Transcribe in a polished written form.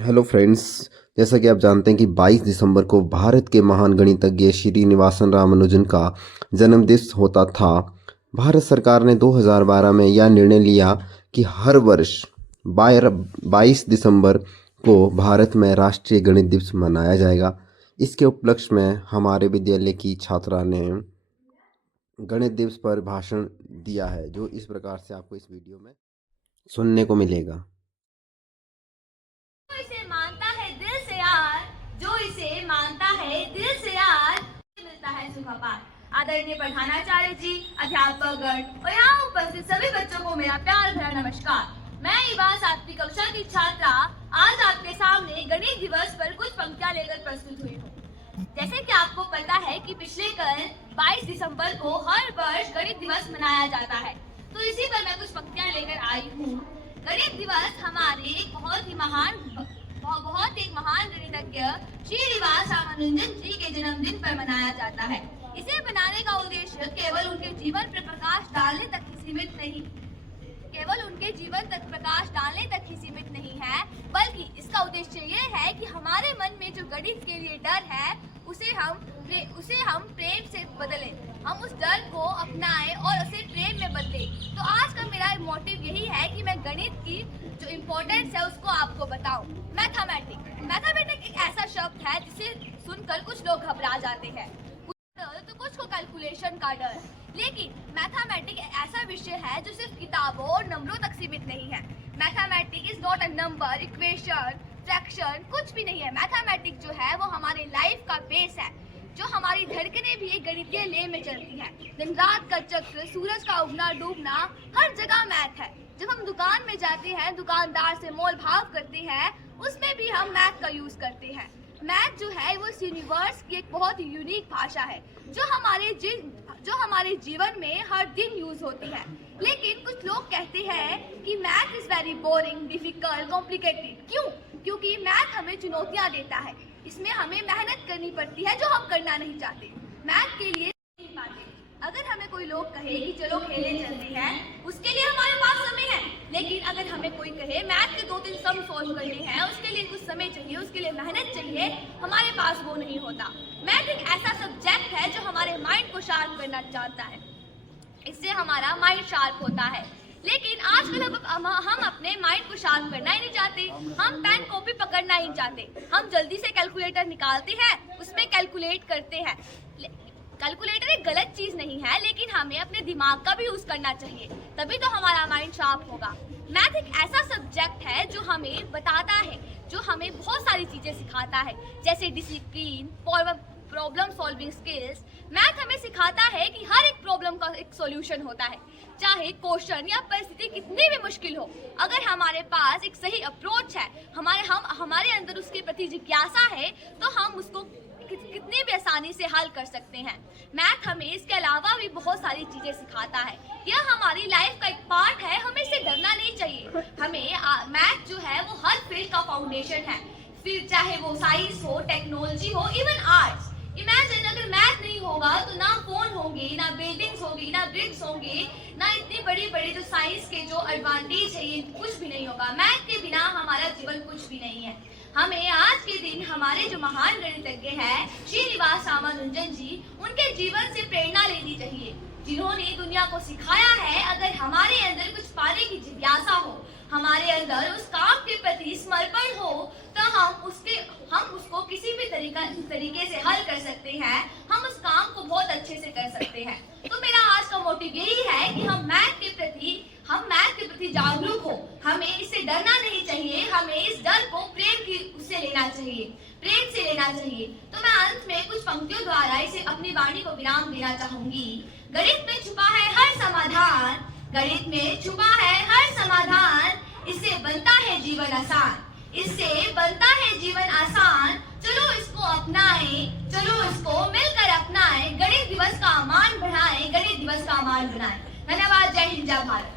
Hello friends. जैसा कि आप जानते हैं कि 22 दिसंबर को भारत के महान गणितज्ञ श्रीनिवासन रामानुजन का जन्म दिवस होता था। भारत सरकार ने 2012 में यह निर्णय लिया कि हर वर्ष 22 दिसंबर को भारत में राष्ट्रीय गणित दिवस मनाया जाएगा। इसके उपलक्ष्य में हमारे विद्यालय की छात्रा ने गणित दिवस पर भाषण दिया है, जो इस प्रकार से आपको इस वीडियो में सुनने को मिलेगा। इसे मानता है दिल से यार, जो इसे मानता है दिल से यार, मिलता है सुख अपार। आदरणीय प्रधानाचार्य जी, अध्यापकगण और यहाँ उपस्थित सभी बच्चों को मेरा प्यार भरा नमस्कार। मैं युवा 7वीं कक्षा की छात्रा आज आपके सामने गणित दिवस पर कुछ पंक्तियां लेकर प्रस्तुत हुई हूँ। जैसे कि आपको पता है कि पिछले कल 22 दिसंबर को हर वर्ष गणित दिवस मनाया जाता है, तो इसी पर मैं कुछ पंक्तियां लेकर आई हूँ। गणित दिवस हमारे एक बहुत ही महान गणितज्ञ श्रीनिवास रामानुजन जी के जन्मदिन पर मनाया जाता है। इसे बनाने का उद्देश्य केवल उनके जीवन पर प्रकाश डालने तक ही सीमित नहीं है, बल्कि इसका उद्देश्य ये है कि हमारे मन में जो गणित के लिए डर है उसे हम प्रेम से बदलें, हम उस डर को अपनाएं और उसे प्रेम में बदलें। तो आज का मेरा मोटिव यही है कि मैं गणित की जो इम्पोर्टेंस है उसको आपको बताऊं। मैथमेटिक्स एक ऐसा शब्द है जिसे सुनकर कुछ लोग घबरा जाते हैं, तो कुछ को कैलकुलेशन का डर। लेकिन मैथमेटिक्स एक ऐसा विषय है जो सिर्फ किताबों और नंबरों तक सीमित नहीं है। Mathematics is not a number, equation, fraction, कुछ भी नहीं है। मैथमेटिक्स जो है वो हमारे लाइफ का बेस है, जो हमारी धड़कनें भी एक गणितीय लेव में चलती है। दिन रात का चक्र, सूरज का उगना डूबना, हर जगह मैथ है। जब हम दुकान में जाते हैं, दुकानदार से मोल भाव करते हैं, उसमें भी हम मैथ का यूज करते हैं। मैथ जो है वो इस यूनिवर्स की एक बहुत ही यूनिक भाषा है, जो हमारे जीवन में हर दिन यूज होती है। लेकिन कुछ लोग कहते हैं कि math is very boring, difficult, complicated. क्यों? क्योंकि मैथ हमें चुनौतियां देता है, इसमें हमें मेहनत करनी पड़ती है जो हम करना नहीं चाहते। मैथ के लिए अगर हमें कोई लोग कहे कि चलो खेलने चलते हैं, उसके लिए हमारे पास समय है। लेकिन अगर हमें कोई कहे मैथ के 2-3 सम सॉल्व करने हैं, उसके लिए कुछ समय चाहिए, उसके लिए मेहनत चाहिए, हमारे पास वो नहीं होता। मैथ एक ऐसा सब्जेक्ट है जो हमारे माइंड को शार्प करना चाहता है, इससे हमारा माइंड शार्प होता है। लेकिन आजकल हम अपने माइंड को शार्प करना ही नहीं चाहते, हम पेन कॉपी पकड़ना ही नहीं चाहते। हम जल्दी से कैलकुलेटर निकालते हैं, उसमें कैलकुलेट करते हैं। कैलकुलेटर एक गलत चीज नहीं है, लेकिन हमें अपने दिमाग का भी यूज करना चाहिए, तभी तो हमारा माइंड शार्प होगा। मैथ एक ऐसा सब्जेक्ट है जो हमें बताता है, जो हमें बहुत सारी चीजें सिखाता है, जैसे discipline, problem solving skills. Math हमें सिखाता है कि हर एक प्रॉब्लम का एक सॉल्यूशन होता है, चाहे क्वेश्चन या परिस्थिति कितनी भी मुश्किल हो। अगर हमारे पास एक सही अप्रोच है, हमारे अंदर उसके प्रति जिज्ञासा है, तो हम उसको कितनी भी आसानी से हल कर सकते हैं। मैथ हमें इसके अलावा भी बहुत सारी चीजें सिखाता है। यह हमारी लाइफ का एक पार्ट है, हमें इससे डरना नहीं चाहिए। मैथ जो है वो हर फील्ड का फाउंडेशन है, फिर चाहे वो साइंस हो, टेक्नोलॉजी हो, इवन आर्ट्स। इमेजिन अगर मैथ नहीं होगा तो ना फोन होंगे, ना बिल्डिंग्स होगी, ना ब्रिक्स होंगे, ना इतनी बड़ी बड़ी जो साइंस के जो एडवांटेज है, ये कुछ भी नहीं होगा। मैथ के बिना हमारा जीवन कुछ भी नहीं है। हमें आज के दिन हमारे जो महान गणितज्ञ हैं श्रीनिवास रामानुजन जी, उनके जीवन से प्रेरणा लेनी चाहिए, जिन्होंने दुनिया को सिखाया है अगर हमारे अंदर कुछ पाने की जिज्ञासा हो, हमारे अंदर उस काम के प्रति समर्पण हो, तो हम उसको किसी भी तरीके से हल कर सकते हैं, हम उस काम को बहुत अच्छे से कर सकते हैं। तो मेरा आज का मोटिव यही है कि हम मैथ के प्रति जागरूक हो, हमें इससे डरना नहीं चाहिए, हमें इस डर को प्रेम से लेना चाहिए। तो मैं अंत में कुछ पंक्तियों द्वारा इसे अपनी वाणी को विराम देना चाहूंगी। गणित में छुपा है हर समाधान, गणित में छुपा है हर समाधान, इससे बनता है जीवन आसान, चलो इसको अपनाएं, चलो इसको मिलकर अपनाएं, गणित दिवस का मान बढ़ाएं, गणित दिवस का मान बनाएं। धन्यवाद। जय हिंद, जय भारत।